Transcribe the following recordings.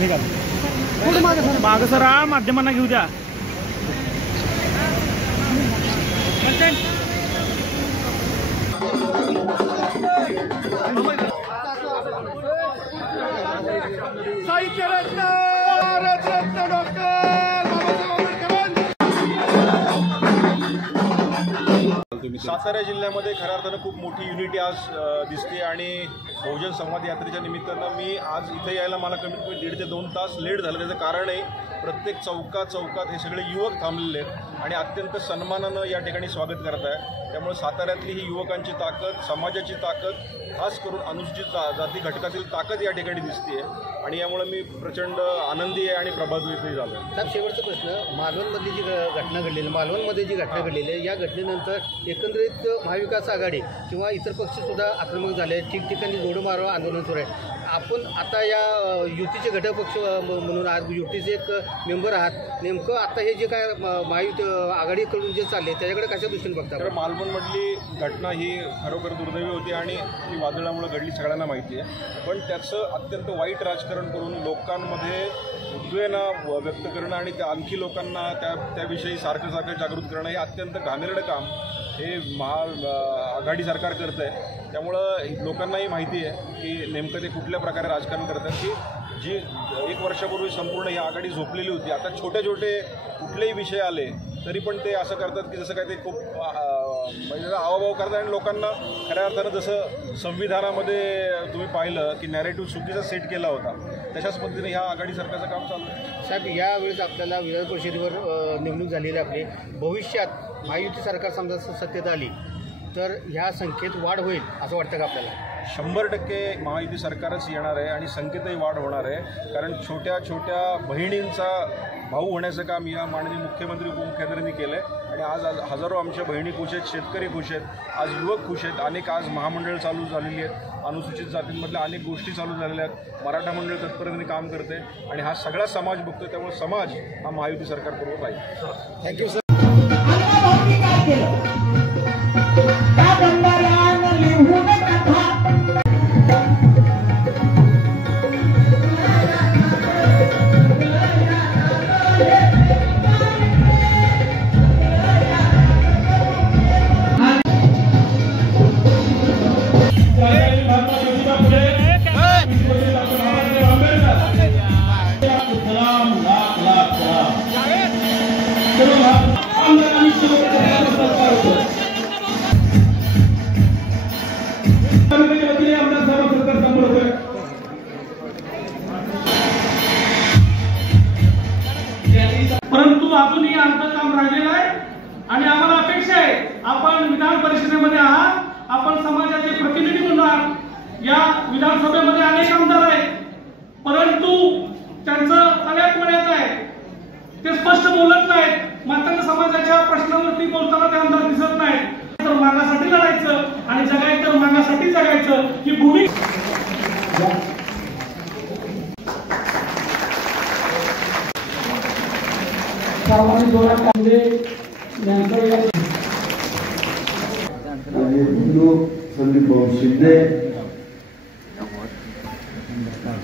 मागं सरा, माध्यमांना घेऊ द्या. सातारा जिल्ह्यामध्ये खऱ्या अर्थानं खूप मोठी युनिटी आज दिसते आणि बहुजन संवाद यात्रेच्या निमित्तानं मी आज इथे यायला मला कमीत कमी 1.5 ते 2 तास लेट झालं. त्याचं कारणही प्रत्येक चौकात हे सगळे युवक थांबलेले आहेत आणि अत्यंत सन्मानानं या ठिकाणी स्वागत करत आहे. त्यामुळे साताऱ्यातली ही युवकांची ताकद, समाजाची ताकद, खास करून अनुसूचित जाती घटकातील ताकद या ठिकाणी दिसते आणि यामुळे मी प्रचंड आनंदी आहे आणि प्रभावित झालो आहे. साहेब, शेवटचा प्रश्न, मालवणमध्ये जी घटना घडलेली आहे, या घटनेनंतर एकंदरीत महाविकास आघाडी किंवा इतर पक्षसुद्धा आक्रमक झाले आहेत, ठिकठिकाणी जोडमारो आंदोलन सुरू आहे. आपण आता या युतीचे घटक पक्ष म्हणून आज युतीचे एक मेंबर आहात, नेमकं आता हे जे काय महायुती आघाडीकडून जे चालले त्याच्याकडे कशा दृष्टीने बघता? तर मालवणमधली घटना ही खरोखर दुर्दैवी होती आणि ती वादळामुळे घडली, सगळ्यांना माहिती आहे. पण त्याचं अत्यंत वाईट राजकारण करून लोकांमध्ये उद्वेना व्यक्त करणं आणि त्या आणखी लोकांना त्याविषयी सारखं जागृत करणं हे अत्यंत घाणेरडं काम हे आघाडी सरकार करतं आहे. त्यामुळं लोकांनाही माहिती आहे की नेमकं ते कुठल्या प्रकारे राजकारण करतात, की जी 1 वर्षापूर्वी संपूर्ण ही आघाडी झोपलेली होती. आता छोटे कुठलेही विषय आले तरी पण ते असं करतात की जसं काय ते खूप म्हणजे आवाभाव करतात आणि लोकांना खऱ्या अर्थानं जसं संविधानामध्ये तुम्ही पाहिलं की नॅरेटिव्ह चुकीचा सेट केला होता, तशाच पद्धतीने ह्या आघाडी सरकारचं काम चालू आहे. साहेब, यावेळेस आपल्याला विधान परिषदेवर नेमणूक झालेली आपली, भविष्यात महायुती सरकार समजा सत्तेत आली तर ह्या संख्येत वाढ होईल असं वाटतं का आपल्याला? 100% महायुती सरकारच येणार आहे आणि संख्येतही वाढ होणार आहे. कारण छोट्या बहिणींचा भाऊ होण्याचं काम या माननीय मुख्यमंत्री उपमुख्यमंत्र्यांनी केलं आहे आणि आज हजारो आमच्या बहिणी खुश आहेत, शेतकरी खुश आहेत, आज युवक खुश आहेत. अनेक आज महामंडळ चालू झालेली आहेत, अनुसूचित जातींमधल्या अनेक गोष्टी चालू झालेल्या आहेत, मराठा मंडळ तत्परतेने काम करते आणि हा सगळा समाज बघतोय. त्यामुळे समाज हा महायुती सरकारबरोबर राहील. Thank you sir. परंतु अजूनही आमचं काम राहिलेलं आहे आणि आम्हाला अपेक्षा आहे आपण विधान परिषदेमध्ये आहात, आपण समाजाचे प्रतिनिधी म्हणून आहात. या विधानसभेमध्ये अनेक आमदार आहेत, परंतु त्यांचं सगळ्यात म्हणायचं आहे ते स्पष्ट बोलत नाहीत. मात्र समाजाच्या प्रश्नावरती बोलताना ते आमदार दिसत नाहीत. तर मागासाठी लढायचं आणि जगायचं तर मागासाठी जगायचं ही भूमिका. संदीप भाऊ शिंदे,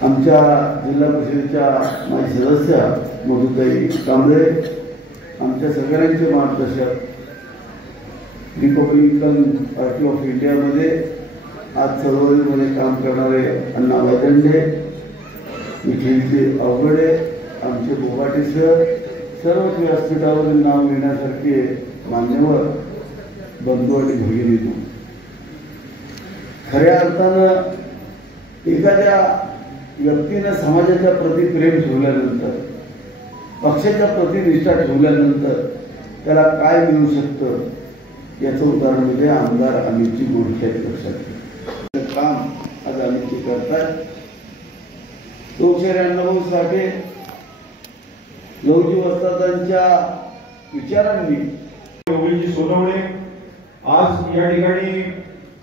आमच्या जिल्हा परिषदेच्या माजी सदस्य मधुताई कांबळे, आमच्या सगळ्यांचे मार्गदर्शक, रिपब्लिकन पार्टी ऑफ इंडियामध्ये आज चळवळीमध्ये काम करणारे अण्णा वैदंडे, विठ्ठलजी अवघडे, आमचे बोगाटे सर, सर्वच व्यासपीठावरील नाव घेण्यासारखे मान्यवर बंधू आणि भगिनी, खऱ्या अर्थानं एखाद्या व्यक्तीनं समाजाच्या प्रति प्रेम ठेवल्यानंतर, पक्षाच्या प्रति निष्ठा ठेवल्यानंतर त्याला काय मिळू शकतं याचं उदाहरण म्हणजे आमदार अमितजी गोडखे लक्षात काम आज अमितजी करतात. 293 साठे लवजी वस्तादांच्या विचारांनी योगीजी सोनवणे आज या ठिकाणी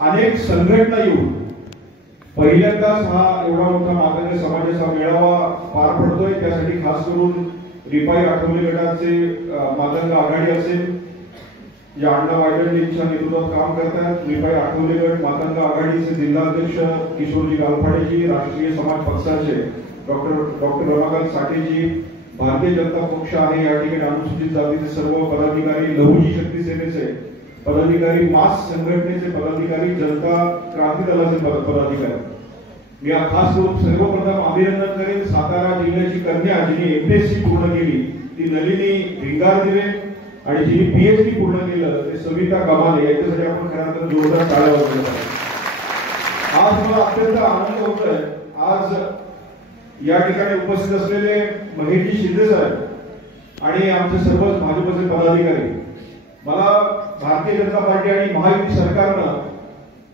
अनेक संघटना येऊन पहिल्यांदाच हा एवढा मोठा मातंग समाजाचा मेळावा पार पडतोय. त्यासाठी खास करून रिपाई आठवले गटाचे मातंग आघाडी असेल, या अण्णा वायदंडेंच्या नेतृत्वात काम करतात. रिपाई आठवले गट मातंग आघाडीचे जिल्हाध्यक्ष किशोरजी गालफाडेजी, राष्ट्रीय समाज पक्षाचे डॉक्टर रमाकांत साठेजी, भारतीय जनता पक्ष आहे या ठिकाणी अनुसूचित जातीचे सर्व पदाधिकारी, लहुजी शक्ती सेनेचे पदाधिकारी, मास संघटनेचे पदाधिकारी, जनता क्रांती दलाचे पदाधिकारी, मी खास करून सर्वप्रथम अभिनंदन करेन सातारा जिल्ह्याची कन्या जिने एमपीएससी पूर्ण केली ती नलिनी भिंगारदिवे आणि जिने पीएचडी पूर्ण केलं ते सविता कमाले, याच्यासाठी आपण खरं तर जोरदार टाळ्या वाजवल्या पाहिजे. आज मला अत्यंत आनंद होतोय, आज या ठिकाणी उपस्थित असलेले महेशजी शिंदे साहेब आणि आमचे सर्व भाजपचे पदाधिकारी, मला भारतीय जनता पार्टी आणि महायुती सरकारनं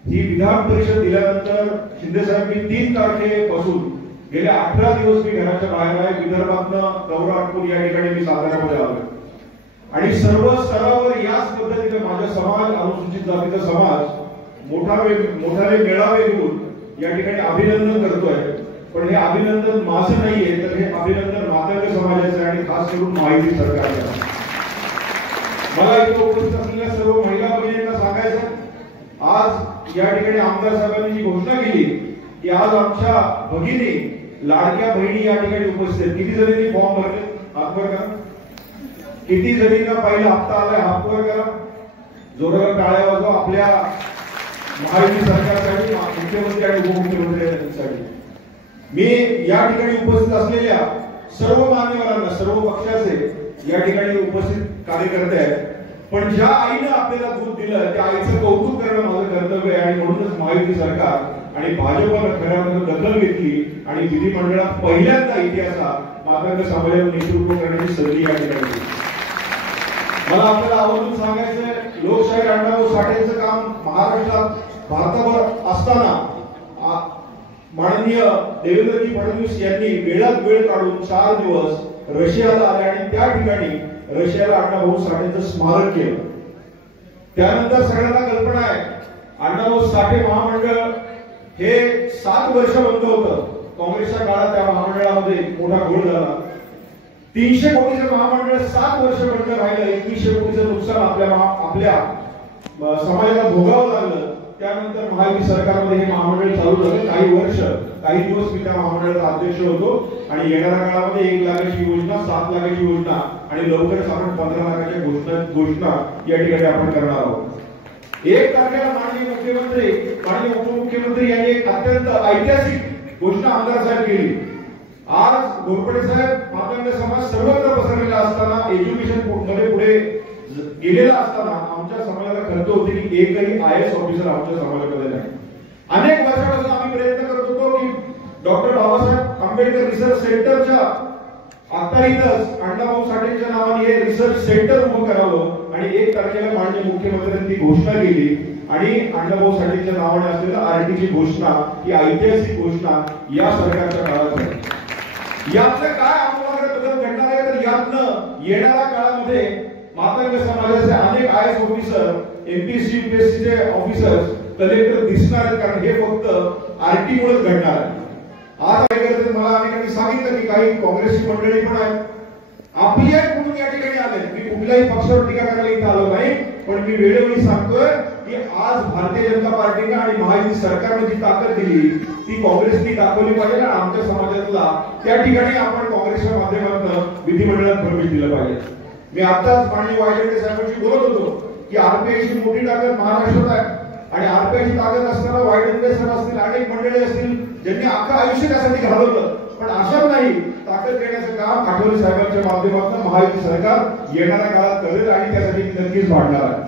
ही विधान परिषद दिल्यानंतर शिंदे साहेब मी 3 तारखेपासून गेले 18 दिवस मी घराच्या बाहेर आहे. विदर्भातनं दौरा आटपून या ठिकाणी मी साताऱ्यामध्ये आलोय आणि सर्व स्तरावर याच पद्धतीने माझा समाज, अनुसूचित जातीचा समाज मोठाले मेळावे घेऊन या ठिकाणी अभिनंदन करतोय. पण हे अभिनंदन माझं नाहीये, तर हे अभिनंदन मातंग समाजाचं आणि खास करून महायुती सरकारचं. मला इथे उपस्थित असलेल्या सर्व महिला भगिनींना सांगायचं, आज या ठिकाणी आमदार साहेबांनी जी घोषणा केली की आज आमच्या भगिनी, लाडक्या बहिणी या ठिकाणी उपस्थित आहेत. किती जणांनी फॉर्म भरले? हात वर करा. किती जणींना पहिला हप्ता आलाय? हात वर करा. जोरदार टाळ्या वाजवा आपल्या महायुती सरकारसाठी, मुख्यमंत्री आणि उपमुख्यमंत्र्यांसाठी. मी या ठिकाणी उपस्थित असलेल्या सर्व मान्यवरांना, सर्व पक्षाचे या ठिकाणी उपस्थित कार्यकर्ते आहेत, पण ज्या आईनं आपल्याला दूध दिलं त्या आईचं कौतुक करणं माझं कर्तव्य आहे. आणि म्हणूनच महायुती सरकार आणि भाजपनं खऱ्यामध्ये दखल घेतली आणि विधिमंडळात पहिल्यांदा इतिहासात मातंग समाजाला नेतृत्व करण्याची संधी या ठिकाणी. मला आपल्याला आवर्जून सांगायचंय, लोकशाही अण्णाभाऊ साठेंचं काम महाराष्ट्रात भारताभर असताना माननीय देवेंद्रजी फडणवीस यांनी वेळात वेळ काढून 4 दिवस रशियाला आले आणि त्या ठिकाणी रशियाला अण्णाभाऊ साठेंचं स्मारक केलं. त्यानंतर सगळ्यांना कल्पना आहे, अण्णाभाऊ साठे महामंडळ हे 7 वर्ष बंद होतं. काँग्रेसच्या काळात त्या महामंडळामध्ये मोठा घोळ झाला. 300 कोटीचं महामंडळ 7 वर्ष बंद राहिलं. 2100 कोटीचं नुकसान आपल्या समाजाला भोगावं लागलं. त्यानंतर महायुती सरकारमध्ये हे महामंडळ चालू झालं. काही दिवस मी त्या महामंडळाचा अध्यक्ष होतो आणि येणाऱ्या काळामध्ये 1 लाखाची योजना, 7 लाखाची योजना आणि लवकरच आपण 15 लाखाच्या घोषणा या ठिकाणी आपण करणार आहोत. 1 तारखेला माननीय मुख्यमंत्री, माननीय उपमुख्यमंत्री यांनी एक अत्यंत ऐतिहासिक घोषणा आमदार साहेब केली. आज घोरपडे साहेब, मातंग समाज सर्वत्र पसरलेला असताना, एज्युकेशन मध्ये पुढे गेलेला असताना आमच्या समाजाला खर्च होते की एकही IAS ऑफिसर आमच्या समाजामध्ये नाही. अनेक वर्षापासून आम्ही प्रयत्न करत होतो की डॉक्टर बाबासाहेब आंबेडकर रिसर्च सेंटरच्या अखत्यारीतच अण्णाभाऊ साठेंच्या नावाने हे रिसर्च सेंटर उभं करावं आणि 1 तारखेला माननीय मुख्यमंत्र्यांनी ती घोषणा केली आणि अण्णाभाऊ साठेंच्या नावाने असलेल्या RTची घोषणा, ही ऐतिहासिक घोषणा या सरकारच्या काळात झाली. यातलं काय आमच्याकडे बदल घडणार आहे, तर यातनं येणाऱ्या काळामध्ये मातंग समाजाचे अनेक IAS ऑफिसर, MPSC UPSCचे ऑफिसर्स, कलेक्टर दिसणार आहेत, कारण हे फक्त RT मुळेच घडणार आहे. आज कार्यकर्ते मला अनेकांनी सांगितलं की काही काँग्रेसची मंडळी पण आहेत, आपली आहेत म्हणून या ठिकाणी आले. मी कुठल्याही पक्षावर टीका करायला इथे आलो नाही, पण मी वेळोवेळी सांगतोय की आज भारतीय जनता पार्टीने आणि महायुती सरकारने जी ताकद दिली ती काँग्रेसनी दाखवली पाहिजे आणि आमच्या समाजातला त्या ठिकाणी आपण काँग्रेसच्या माध्यमातून विधिमंडळात प्रवेश दिला पाहिजे. मी आताच माननीय वायगंडे साहेबांशी बोलत होतो की RPIची मोठी ताकद महाराष्ट्रात आहे आणि RPIची ताकद असताना वायगंडे साहेब असतील, अनेक मंडळी असतील ज्यांनी अख्खं आयुष्य त्यासाठी घालवलं, पण अशा नाही ताकद देण्याचं काम आठवले साहेबांच्या माध्यमातून महायुती सरकार येणाऱ्या काळात करेल आणि त्यासाठी नक्कीच वाढणार आहे.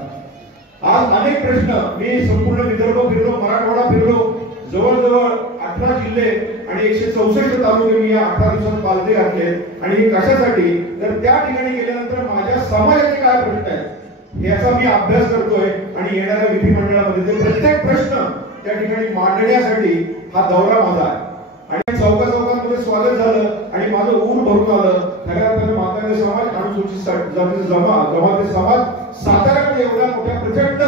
आज अनेक प्रश्न, मी संपूर्ण विदर्भ फिरलो, मराठवाडा फिरलो, जवळजवळ 18 जिल्हे आणि 164 तालुके मी या 18 दिवसात पालथे घातले. आणि हे कशासाठी, तर त्या ठिकाणी गेल्यानंतर माझ्या समाजाचे काय प्रश्न आहेत याचा मी अभ्यास करतोय आणि येणाऱ्या विधिमंडळामध्ये ते प्रत्येक प्रश्न त्या ठिकाणी मांडण्यासाठी हा दौरा माझा आहे. आणि चौकामध्ये स्वागत झालं आणि माझं ऊर भरून आलं. खऱ्या अर्थाने मातंग समाज, अनुसूचित जातीचा जमाती समाज साताऱ्यामध्ये एवढ्या मोठ्या प्रचंड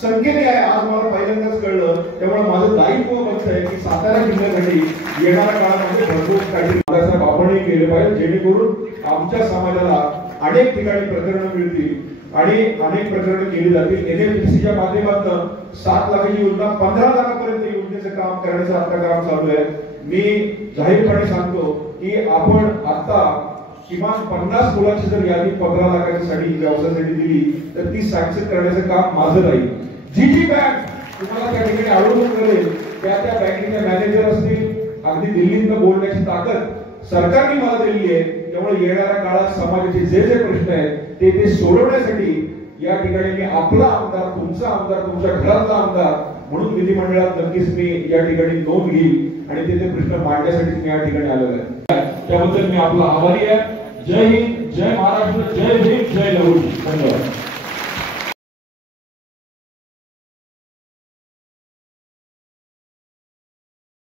संख्येने आहे आज मला पहिल्यांदाच कळलं. त्यामुळे माझं दायित्व बनतंय की सातारा जिल्ह्यासाठी येणाऱ्या काळामध्ये भरपूर काहीतरी आपणही केलं पाहिजे, जेणेकरून आमच्या समाजाला अनेक ठिकाणी प्रकरणं मिळतील आणि अनेक प्रकरणं केली जातील. NFPCच्या माध्यमातून 7 लाखाची योजना 15 लाखापर्यंत योजनेचं काम करण्याचं आता काम चालू आहे. मी जाहीरपणे सांगतो की आपण आता किमान 50 मुलांची जर यादी 15 लाखांसाठी व्यवसायासाठी दिली तर ती सँक्शन करण्याचं काम माझं राहील. जी बँक तुम्हाला त्या ठिकाणी आढळून करेल त्या बँकेचे मॅनेजर असतील, अगदी दिल्लीतनं बोलण्याची ताकद सरकारने मला दिलेली आहे. त्यामुळे येणाऱ्या काळात समाजाचे जे जे प्रश्न आहेत ते सोडवण्यासाठी या ठिकाणी मी आपला आमदार, तुमचा आमदार, तुमच्या घरातला आमदार म्हणून विधिमंडळात नक्कीच मी या ठिकाणी नोंद घेईल आणि ते प्रश्न मांडण्यासाठी मी या ठिकाणी आलेलो आहे. त्याबद्दल मी आपला आभारी आहे. जय हिंद, जय महाराष्ट्र, जय भीम, जय लहुजी. धन्यवाद.